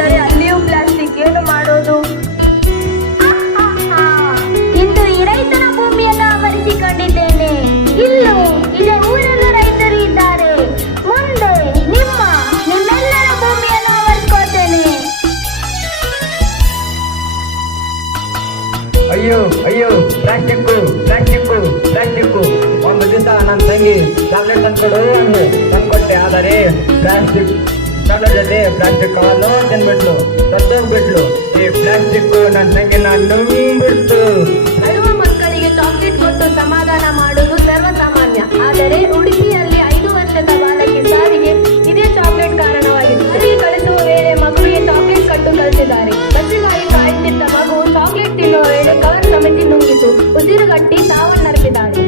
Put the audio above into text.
ಮಾಡೋಕೆ ಅಲ್ಲಿಯೂ ಪ್ಲಾಸ್ಟಿಕ್ ಏನು ಮಾಡೋದು? ಇಂದು ಈ ರೈತನ ಭೂಮಿಯನ್ನು ಆವರಿಸಿಕೊಂಡಿದ್ದೇನೆ. ಇಲ್ಲೂ ಇಲ್ಲೇ ಊರಲ್ಲೂ ರೈತರು ಇದ್ದಾರೆ. ಮುಂದೆ ನಿಮ್ಮ, ನಿಮ್ಮೆಲ್ಲರ ಭೂಮಿಯನ್ನು ಆವರಿಸ್ಕೊಳ್ತೇನೆ. ಅಯ್ಯೋ ಅಯ್ಯೋ ಪ್ಲಾಸ್ಟಿಕ್ ಪ್ಲಾಸ್ಟಿಕ್ಕು ಪ್ಲಾಸ್ಟಿಕ್ಕು ಒಂದು ದಿವಸ ನನ್ನ ತಂಗಿ ಚಾಕ್ಲೇಟ್ ತಂದ್ಕೊಡು ಅಂದ್ರೆ ತಂದ್ಕೊಟ್ಟೆ, ಆದರೆ ಪ್ಲಾಸ್ಟಿಕ್ ಸ್ಥಳದಲ್ಲಿ ಪ್ಲಾಸ್ಟಿಕ್ ನೋಡ್ಕೊಂಡ್ಬಿಟ್ಲು ಸತ್ತೋಗ್ಬಿಟ್ಲು ಈ ಪ್ಲಾಸ್ಟಿಕ್ ನನ್ನ ನಾನು ನುಂಗ್ಬಿಡ್ತು. ಅಳುವ ಮಕ್ಕಳಿಗೆ ಚಾಕ್ಲೇಟ್ ಕೊಟ್ಟು ಸಮಾಧಾನ ಮಾಡುವುದು ಸರ್ವಸಾಮಾನ್ಯ. ಆದರೆ ಉಡುಪಿಯಲ್ಲಿ ಐದು ವರ್ಷದ ಬಾಲಕಿ ಸಾವಿಗೆ ಇದೇ ಚಾಕ್ಲೇಟ್ ಕಾರಣವಾಗಿದೆ ಅಲ್ಲಿಗೆ ಕಳಿಸುವ ವೇಳೆ ಮಗುವಿಗೆ ಚಾಕ್ಲೇಟ್ ಕಟ್ಟು ಕಳಿಸಿದ್ದಾರೆ. ಬಸ್ಸಿಗಾಗಿ ಕಾಯುತ್ತಿದ್ದ ಮಗು ಚಾಕ್ಲೇಟ್ ತಿನ್ನುವ ವೇಳೆ ಕವರ್ ಸಮಿತಿ ನುಂಗಿತು. ಉಸಿರುಗಟ್ಟಿ ಸಾವನ್ನಪ್ಪಿದ್ದಾಳೆ.